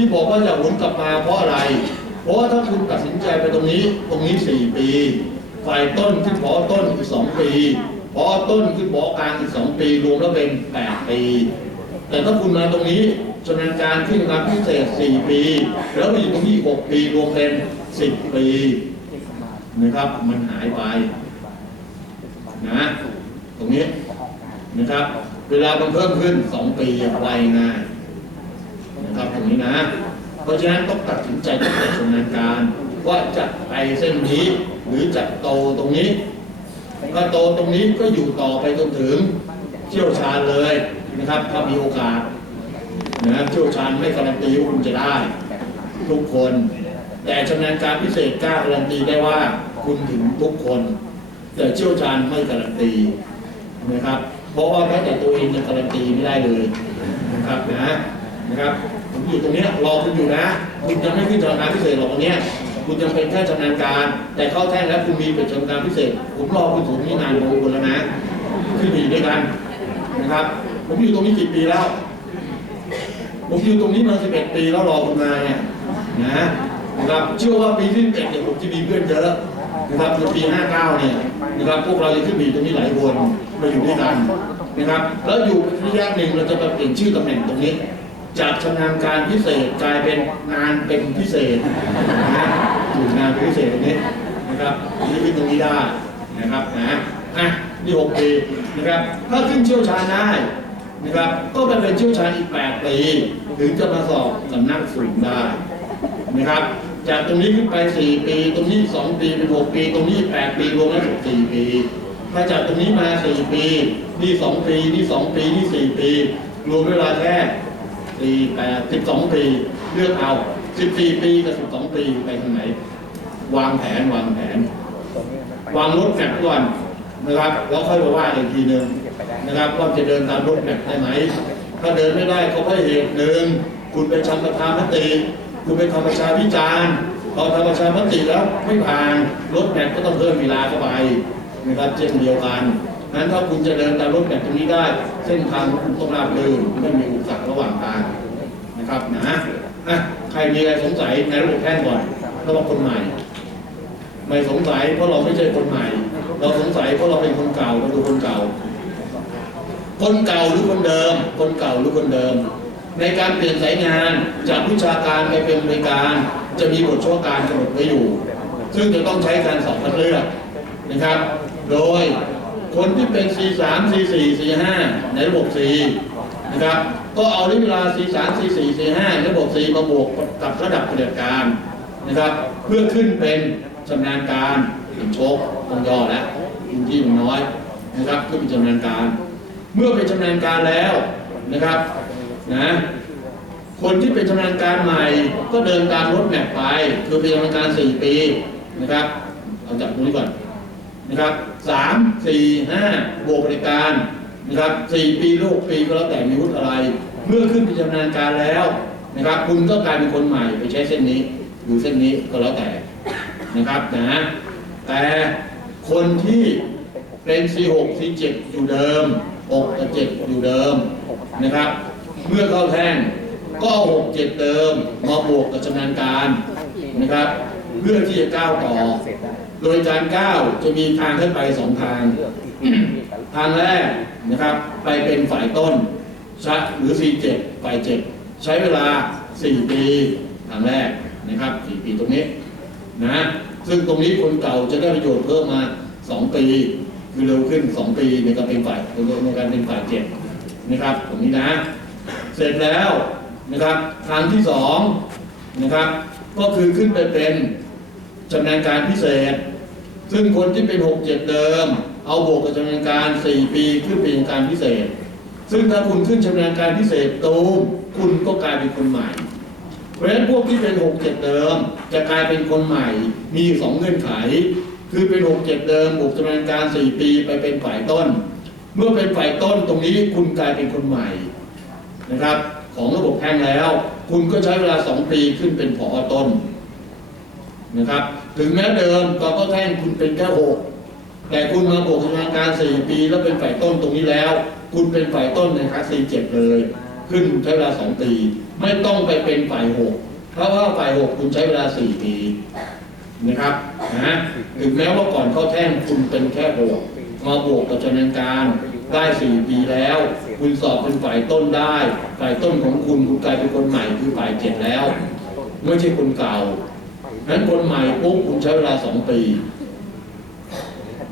ที่บอกว่าจะหมุนกลับมาเพราะอะไร เพราะว่าถ้าคุณตัดสินใจไปตรงนี้ ตรงนี้ 4 ปี ฝ่ายต้นขึ้นพอต้นอีก 2 ปีพอต้นขึ้นพอกลางอีก 2 ปี รวมแล้วเป็น 8 ปี แต่ถ้าคุณมาตรงนี้ชำนาญการขึ้นรับพิเศษ 4 ปี แล้วมาอยู่ตรงนี้อีก6ปีรวมเป็น 10 ปีนะครับ มันหายไปนะตรงนี้นะครับ เวลามันเพิ่มขึ้น 2 ปีไวง่าย นะครับตรงนี้นะ เพราะฉะนั้นต้องตัดสินใจตั้งแต่ชำนาญการ ว่าจะไปเส้นนี้หรือจะโตตรงนี้ถ้าโตตรงนี้ก็อยู่ต่อไปจนถึงเชี่ยวชาญเลยนะครับถ้ามีโอกาสนะเชี่ยวชาญไม่การันตีว่าคุณจะได้ ทุกคน แต่ชำนาญการพิเศษกล้าการันตีได้ว่าคุณถึงทุกคน แต่เชี่ยวชาญไม่การันตีนะครับ เพราะว่าแม้แต่ตัวเองยังการันตีไม่ได้เลยนะครับนะ นะครับผมอยู่ตรงนี้รอคุณอยู่นะคุณยังไม่ขึ้นชำนาญกาพิเศษหรอกตรงนี้คุณยังเป็นแค่ชำนาญการ แต่เข้าแท่งแล้วคุณมีเป็นชำนาญพิเศษ ผมรอคุณถึงนี้นานพองคุณแล้วนะขึ้นอยู่ด้วยกันนะครับ ผมอยู่ตรงนี้กี่ปีแล้ว ผมอยู่ตรงนี้มา 11 ปีแล้วรอคุณมาเนี่ยนะนะครับเชื่อว่าปีที่11เนี่ยผมจะมีเพื่อนเยอะนะครับในปี 59 เนี่ยนะครับพวกเราจะขึ้นมาอยู่ตรงนี้หลายคนมาอยู่ด้วยกันนะครับ แล้วอยู่ระยะหนึ่งเราจะมาเปลี่ยนชื่อตำแหน่งตรงนี้ จากชำนาญการพิเศษกลายเป็นงานเป็นพิเศษนะอยู่งานเป็นพิเศษตรงนี้นะครับนี่ขึ้นตรงนี้ได้นะครับนะอะนี่6ปีนะครับถ้าขึ้นเชี่ยวชาญได้นะครับก็ไปเป็นเชี่ยวชาญอีก8ปีถึงจะมาสอบสำนักสูงได้นะครับจากตรงนี้ขึ้นไป 4 ปี ตรงนี้ 2 ปีเป็น 6 ปี ตรงนี้ 8 ปี รวมแล้ว14 ปี ถ้าจากตรงนี้มา 4 ปี นี่ 2 ปี นี่ 2 ปี นี่ 4 ปี รวมเวลาแค่ 4 8 12ปีเลือกเอา14ปีกับ12ปีไปทางไหน วางแผนวางแผน วางรถแมพก่อนนะครับแล้วค่อยมาว่าอีกทีหนึ่งนะครับว่าจะเดินตามรถแมพได้ไหมถ้าเดินไม่ได้ก็เพราะเหตุหนึ่งคุณไปทำประชามติ คุณไปทำประชาพิจารณ์พอทำประชามติแล้วไม่ผ่านรถแมพก็ต้องเพิ่มเวลาเข้าไป นะครับเช่นเดียวกันนั้นถ้าคุณจะเดินตามรถแมพตรงนี้ได้ เส้นทางของคุณต้องราบรื่นไม่มีอุปสรรคระหว่างทางนะครับนะอะใครมีอะไรสงสัยในระบบแพทย์ก่อนระบบคนใหม่ ไม่สงสัยเพราะเราไม่ใช่คนใหม่ เราสงสัยเพราะเราเป็นคนเก่าเราดูคนเก่า คนเก่าหรือคนเดิม คนเก่าหรือคนเดิม ในการเปลี่ยนสายงานจากวิชาการไปเป็นบริการ จะมีบทเฉพาะการกำหนดไว้อยู่ ซึ่งจะต้องใช้การสอบคัดเลือกนะครับ โดยคนที่เป็น C3 C4 C5 ในระบบ C นะครับก็เอาระยะเวลา C3 C4 C5 ในระบบ C มาบวกกับระดับปฏิบัติการนะครับ เพื่อขึ้นเป็นชำนาญการเป็นโชคต้องย่อแล้วพื้นที่มันน้อยนะครับขึ้นเป็นชำนาญการ เมื่อเป็นชำนาญการแล้วนะครับนะคนที่เป็นชำนาญการใหม่ก็เดินตามรถแมพไป คือเป็นชำนาญการ 4 ปีนะครับ เอาจับตรงนี้ก่อน นะครับสามสี่ห้าบวกบริการนะครับสี่ปีโลกปีก็แล้วแต่มีวุฒิอะไร เมื่อขึ้นเป็นชำนาญการแล้วนะครับ คุณก็กลายเป็นคนใหม่ไปใช้เส้นนี้หรือเส้นนี้ก็แล้วแต่นะครับนะแต่คนที่เป็น C6 C7 อยู่เดิม6กับ7อยู่เดิมนะครับ เมื่อเข้าแท่งก็เอา6 7เดิมมาบวกกับชำนาญการนะครับ เพื่อที่จะก้าวต่อ โดยการก้าวจะมีทางขึ้นไปสองทาง ทางแรกนะครับ ไปเป็นฝ่ายต้นชักหรือ C7 ฝ่าย7ใช้เวลา 4 ปีทางแรกนะครับ 4 ปีตรงนี้นะซึ่งตรงนี้คนเก่าจะได้ประโยชน์เพิ่มมา 2 ปี คือเร็วขึ้น 2 ปีในการเป็นฝ่ายในการเป็นฝ่ายเจ็ดนะครับตรงนี้นะ เสร็จแล้วนะครับทางที่2นะครับก็คือขึ้นไปเป็นชำนาญการพิเศษ ซึ่งคนที่เป็น6 7เดิม เอาบวกกับชำนาญการ4ปีขึ้นเป็นการพิเศษ ซึ่งถ้าคุณขึ้นชำนาญการพิเศษตูมคุณก็กลายเป็นคนใหม่ เพราะฉะนั้นพวกที่เป็น6 7เดิม จะกลายเป็นคนใหม่มีสองเงื่อนไข คือเป็น6 7เดิมบวกชำนาญการ4ปีไปเป็นฝ่ายต้น เมื่อเป็นฝ่ายต้นตรงนี้คุณกลายเป็นคนใหม่นะครับ ของระบบแพ่งแล้ว คุณก็ใช้เวลา2ปีขึ้นเป็นผอต้น นะครับ ถึงแม้เดิมกอก็แท่งคุณเป็นแค่6แต่คุณมาบวกชำนาญการ4ปี แล้วเป็นฝ่ายต้นตรงนี้แล้ว คุณเป็นฝ่ายต้นในคลาส C7 เจ็ดเลย ขึ้นใช้เวลา2ปี ไม่ต้องไปเป็นฝ่าย6เพราะว่าฝ่ายหกคุณใช้เวลาสี่ปีนะครับนะถึงแม้ว่าก่อนเข้าแท่งคุณเป็นแค่หกมาบวกกับชนาญการได้สี่ปีแล้ว คุณสอบเป็นฝ่ายต้นได้ ฝ่ายต้นของคุณคุณกลายเป็นคนใหม่คือฝ่ายเจ็ดแล้ว ไม่ใช่คนเก่า นั้นคนใหม่ปุ๊บคุณใช้เวลาสองปี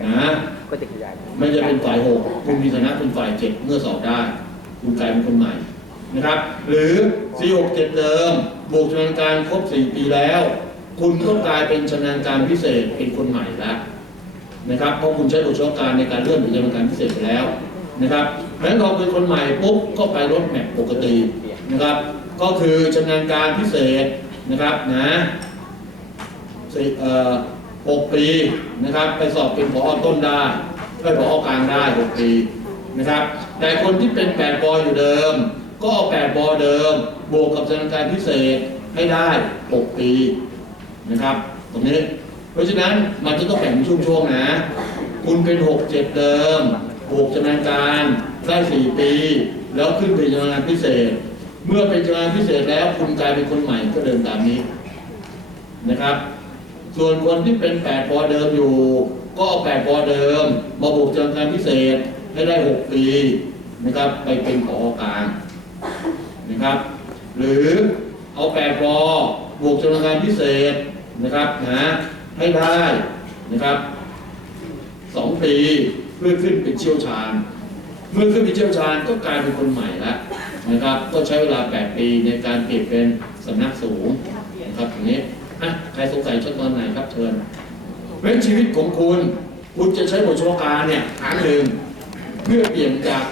นะก็จะขยายไม่จะเป็นฝ่ายหกคุณมีฐานะเป็นฝ่ายเจ็ดเมื่อสอบได้ คุณกลายเป็นคนใหม่นะครับ หรือสี่หกเจ็ดเดิม บวกชำนาญการครบสี่ปีแล้ว คุณก็กลายเป็นชำนาญการพิเศษเป็นคนใหม่แล้วนะครับเพราะคุณใช้บทเฉพาะการในการเลื่อนเป็นชำนาญการพิเศษไปแล้วนะครับเพราะฉะนั้นเราเป็นคนใหม่ปุ๊บก็ไปรถแมพปกตินะครับ ก็คือชำนาญการพิเศษนะครับนะ สี่เอ่อหกปีนะครับ ไปสอบเป็นพอต้นได้ไปพอกลางได้หกปีนะครับ แต่คนที่เป็นแปดปออยู่เดิม ก็เอาแปดปอเดิม บวกกับชำนาญการพิเศษให้ได้หกปีนะครับ ตรงนี้ เพราะฉะนั้นมันจะต้องแบ่งเป็นช่วงๆนะ คุณเป็นหกเจ็ดเดิมบวกชำนาญการได้สี่ปี แล้วขึ้นเป็นชำนาญการพิเศษ เมื่อเป็นชำนาญการพิเศษแล้วคุณกลายเป็นคนใหม่ก็เดินตามนี้นะครับ ส่วนคนที่เป็นแปดปอเดิมอยู่ ก็เอาแปดปอเดิม มาบวกจำการพิเศษให้ได้หกปีนะครับ ไปเป็นผอกลางนะครับ หรือเอาแปดปอบวกจำการพิเศษนะครับนะให้ได้นะครับสองปีเพื่อขึ้นเป็นเชี่ยวชาญ เมื่อขึ้นเป็นเชี่ยวชาญก็กลายเป็นคนใหม่ล้วนะครับ ก็ใช้เวลา 8 ปีในการเปลี่ยนเป็นสำนักสูงนะครับตรงนี้ อะใครสงสัยช่วยตอนไหนครับเชิญเว้นชีวิตของคุณ คุณจะใช้บทเฉพาะการเนี่ยหางหนึ่งเพื่อเปลี่ยนจาก